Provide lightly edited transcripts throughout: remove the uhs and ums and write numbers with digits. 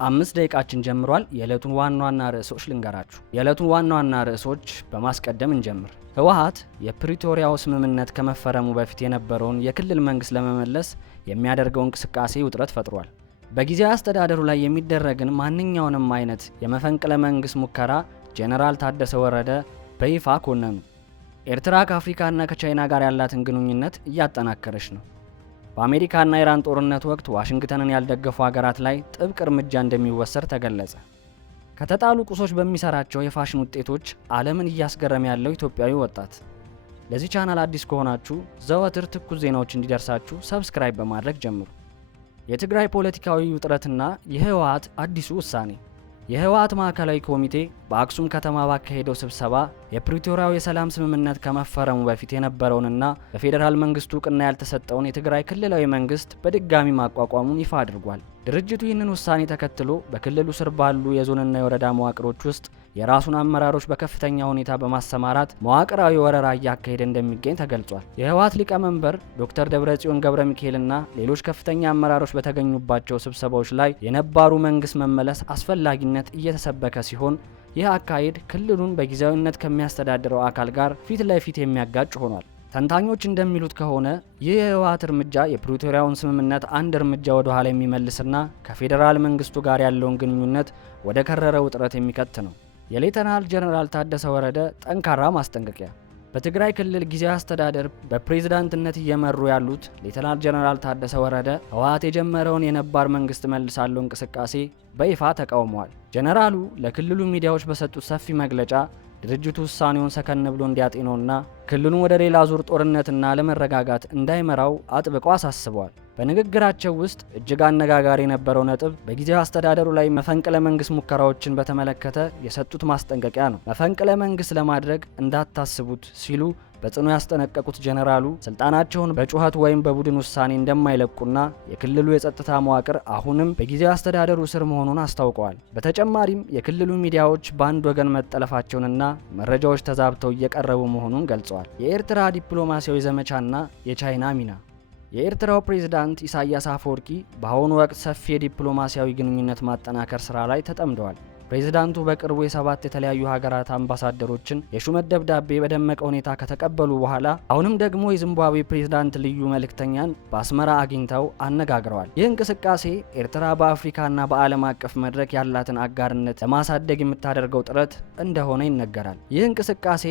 5 ደቂቃችን ጀምሯል። የዕለቱን ዋና ርዕሶች ልንገራችሁ። የዕለቱን ዋና ርዕሶች በማስቀደም እንጀምር። ህወሓት የፕሪቶሪያው ስምምነት ከመፈረሙ በፊት የነበረውን የክልል መንግስት ለመመለስ የሚያደርገው እንቅስቃሴ ውጥረት ፈጥሯል። በጊዜያዊ አስተዳደሩ ላይ የሚደረግን ማንኛውንም አይነት የመፈንቅለ መንግስት ሙከራ ጄኔራል ታደሰ ወረደ በይፋ ኮነኑ። ኤርትራ ከአፍሪካና ከቻይና ጋር ያላትን ግንኙነት እያጠናከረች ነው። በአሜሪካና ኢራን ጦርነት ወቅት ዋሽንግተንን ያልደገፉ ሀገራት ላይ ጥብቅ እርምጃ እንደሚወሰድ ተገለጸ። ከተጣሉ ቁሶች በሚሰራቸው የፋሽን ውጤቶች ዓለምን እያስገረመ ያለው ኢትዮጵያዊ ወጣት። ለዚህ ቻናል አዲስ ከሆናችሁ ዘወትር ትኩስ ዜናዎች እንዲደርሳችሁ ሰብስክራይብ በማድረግ ጀምሩ። የትግራይ ፖለቲካዊ ውጥረትና የህወሓት አዲሱ ውሳኔ። የህወሓት ማዕከላዊ ኮሚቴ በአክሱም ከተማ ባካሄደው ስብሰባ የፕሪቶሪያው የሰላም ስምምነት ከመፈረሙ በፊት የነበረውንና በፌዴራል መንግስቱ እውቅና ያልተሰጠውን የትግራይ ክልላዊ መንግስት በድጋሚ ማቋቋሙን ይፋ አድርጓል። ድርጅቱ ይህንን ውሳኔ ተከትሎ በክልሉ ስር ባሉ የዞንና የወረዳ መዋቅሮች ውስጥ የራሱን አመራሮች በከፍተኛ ሁኔታ በማሰማራት መዋቅራዊ ወረራ እያካሄደ እንደሚገኝ ተገልጿል። የህወሓት ሊቀመንበር ዶክተር ደብረጽዮን ገብረ ሚካኤልና ሌሎች ከፍተኛ አመራሮች በተገኙባቸው ስብሰባዎች ላይ የነባሩ መንግስት መመለስ አስፈላጊነት እየተሰበከ ሲሆን ይህ አካሄድ ክልሉን በጊዜያዊነት ከሚያስተዳድረው አካል ጋር ፊት ለፊት የሚያጋጭ ሆኗል። ተንታኞች እንደሚሉት ከሆነ ይህ የህወሓት እርምጃ የፕሪቶሪያውን ስምምነት አንድ እርምጃ ወደ ኋላ የሚመልስና ከፌዴራል መንግስቱ ጋር ያለውን ግንኙነት ወደ ከረረ ውጥረት የሚከት ነው። የሌተናል ጄኔራል ታደሰ ወረደ ጠንካራ ማስጠንቀቂያ። በትግራይ ክልል ጊዜያዊ አስተዳደር በፕሬዝዳንትነት እየመሩ ያሉት ሌተናል ጄኔራል ታደሰ ወረደ ህወሓት የጀመረውን የነባር መንግስት መልሳለው እንቅስቃሴ በይፋ ተቃውመዋል። ጄኔራሉ ለክልሉ ሚዲያዎች በሰጡት ሰፊ መግለጫ ድርጅቱ ውሳኔውን ሰከን ብሎ እንዲያጤነውና ክልሉን ወደ ሌላ ዙር ጦርነትና አለመረጋጋት እንዳይመራው አጥብቀው አሳስበዋል። በንግግራቸው ውስጥ እጅግ አነጋጋሪ የነበረው ነጥብ በጊዜያዊ አስተዳደሩ ላይ መፈንቅለ መንግስት ሙከራዎችን በተመለከተ የሰጡት ማስጠንቀቂያ ነው። መፈንቅለ መንግስት ለማድረግ እንዳታስቡት ሲሉ በጽኑ ያስጠነቀቁት ጄኔራሉ ስልጣናቸውን በጩኸት ወይም በቡድን ውሳኔ እንደማይለቁና የክልሉ የጸጥታ መዋቅር አሁንም በጊዜያዊ አስተዳደሩ ስር መሆኑን አስታውቀዋል። በተጨማሪም የክልሉ ሚዲያዎች በአንድ ወገን መጠለፋቸውንና መረጃዎች ተዛብተው እየቀረቡ መሆኑን ገልጸዋል። የኤርትራ ዲፕሎማሲያዊ ዘመቻና የቻይና ሚና። የኤርትራው ፕሬዝዳንት ኢሳያስ አፈወርቂ በአሁኑ ወቅት ሰፊ የዲፕሎማሲያዊ ግንኙነት ማጠናከር ስራ ላይ ተጠምደዋል። ፕሬዝዳንቱ በቅርቡ የ7 የተለያዩ ሀገራት አምባሳደሮችን የሹመት ደብዳቤ በደመቀ ሁኔታ ከተቀበሉ በኋላ አሁንም ደግሞ የዚምባብዌ ፕሬዝዳንት ልዩ መልእክተኛን በአስመራ አግኝተው አነጋግረዋል። ይህ እንቅስቃሴ ኤርትራ በአፍሪካና በዓለም አቀፍ መድረክ ያላትን አጋርነት ለማሳደግ የምታደርገው ጥረት እንደሆነ ይነገራል። ይህ እንቅስቃሴ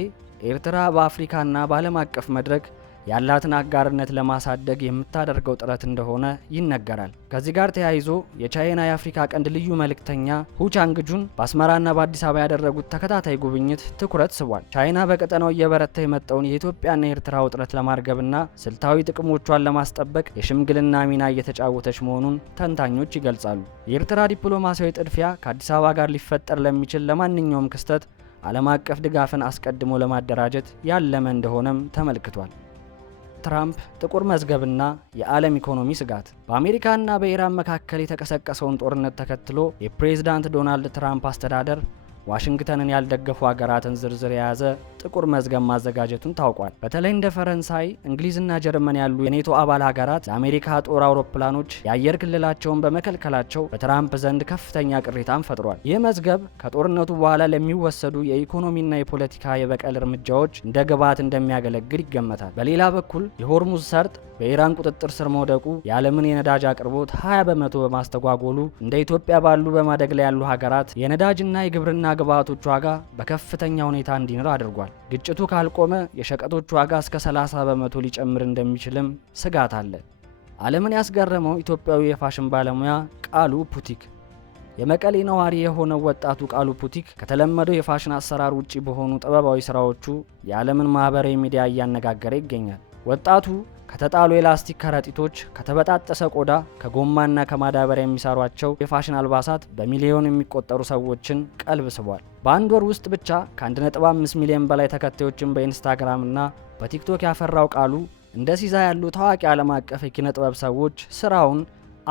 ኤርትራ በአፍሪካና በዓለም አቀፍ መድረክ ያላትን አጋርነት ለማሳደግ የምታደርገው ጥረት እንደሆነ ይነገራል። ከዚህ ጋር ተያይዞ የቻይና የአፍሪካ ቀንድ ልዩ መልእክተኛ ሁቻንግጁን በአስመራና በአዲስ አበባ ያደረጉት ተከታታይ ጉብኝት ትኩረት ስቧል። ቻይና በቀጠናው እየበረታ የመጣውን የኢትዮጵያና የኤርትራ ውጥረት ለማርገብና ስልታዊ ጥቅሞቿን ለማስጠበቅ የሽምግልና ሚና እየተጫወተች መሆኑን ተንታኞች ይገልጻሉ። የኤርትራ ዲፕሎማሲያዊ ጥድፊያ ከአዲስ አበባ ጋር ሊፈጠር ለሚችል ለማንኛውም ክስተት ዓለም አቀፍ ድጋፍን አስቀድሞ ለማደራጀት ያለመ እንደሆነም ተመልክቷል። ትራምፕ ጥቁር መዝገብና የዓለም ኢኮኖሚ ስጋት። በአሜሪካና በኢራን መካከል የተቀሰቀሰውን ጦርነት ተከትሎ የፕሬዝዳንት ዶናልድ ትራምፕ አስተዳደር ዋሽንግተንን ያልደገፉ ሀገራትን ዝርዝር የያዘ ጥቁር መዝገብ ማዘጋጀቱን ታውቋል። በተለይ እንደ ፈረንሳይ፣ እንግሊዝና ጀርመን ያሉ የኔቶ አባል ሀገራት ለአሜሪካ ጦር አውሮፕላኖች የአየር ክልላቸውን በመከልከላቸው በትራምፕ ዘንድ ከፍተኛ ቅሬታን ፈጥሯል። ይህ መዝገብ ከጦርነቱ በኋላ ለሚወሰዱ የኢኮኖሚና የፖለቲካ የበቀል እርምጃዎች እንደ ግብዓት እንደሚያገለግል ይገመታል። በሌላ በኩል የሆርሙዝ ሰርጥ በኢራን ቁጥጥር ስር መውደቁ የዓለምን የነዳጅ አቅርቦት 20 በመቶ በማስተጓጎሉ እንደ ኢትዮጵያ ባሉ በማደግ ላይ ያሉ ሀገራት የነዳጅና የግብርና ግብዓቶች ዋጋ በከፍተኛ ሁኔታ እንዲንር አድርጓል። ግጭቱ ካልቆመ የሸቀጦች ዋጋ እስከ 30 በመቶ ሊጨምር እንደሚችልም ስጋት አለ። ዓለምን ያስገረመው ኢትዮጵያዊ የፋሽን ባለሙያ ቃሉ ፑቲክ። የመቀሌ ነዋሪ የሆነው ወጣቱ ቃሉ ፑቲክ ከተለመደው የፋሽን አሰራር ውጪ በሆኑ ጥበባዊ ስራዎቹ የዓለምን ማህበራዊ ሚዲያ እያነጋገረ ይገኛል። ወጣቱ ከተጣሉ የላስቲክ ከረጢቶች፣ ከተበጣጠሰ ቆዳ፣ ከጎማና ከማዳበሪያ የሚሰሯቸው የፋሽን አልባሳት በሚሊዮን የሚቆጠሩ ሰዎችን ቀልብ ስቧል። በአንድ ወር ውስጥ ብቻ ከ1.5 ሚሊዮን በላይ ተከታዮችን በኢንስታግራም እና በቲክቶክ ያፈራው ቃሉ እንደ ሲዛ ያሉ ታዋቂ ዓለም አቀፍ የኪነ ጥበብ ሰዎች ስራውን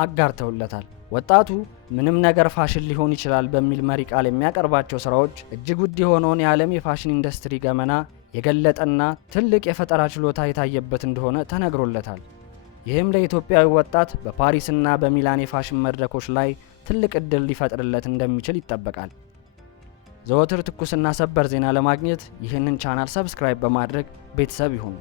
አጋርተውለታል። ወጣቱ ምንም ነገር ፋሽን ሊሆን ይችላል በሚል መሪ ቃል የሚያቀርባቸው ስራዎች እጅግ ውድ የሆነውን የዓለም የፋሽን ኢንዱስትሪ ገመና የገለጠና ትልቅ የፈጠራ ችሎታ የታየበት እንደሆነ ተነግሮለታል። ይህም ለኢትዮጵያዊ ወጣት በፓሪስና በሚላን የፋሽን መድረኮች ላይ ትልቅ እድል ሊፈጥርለት እንደሚችል ይጠበቃል። ዘወትር ትኩስና ሰበር ዜና ለማግኘት ይህንን ቻናል ሰብስክራይብ በማድረግ ቤተሰብ ይሁኑ።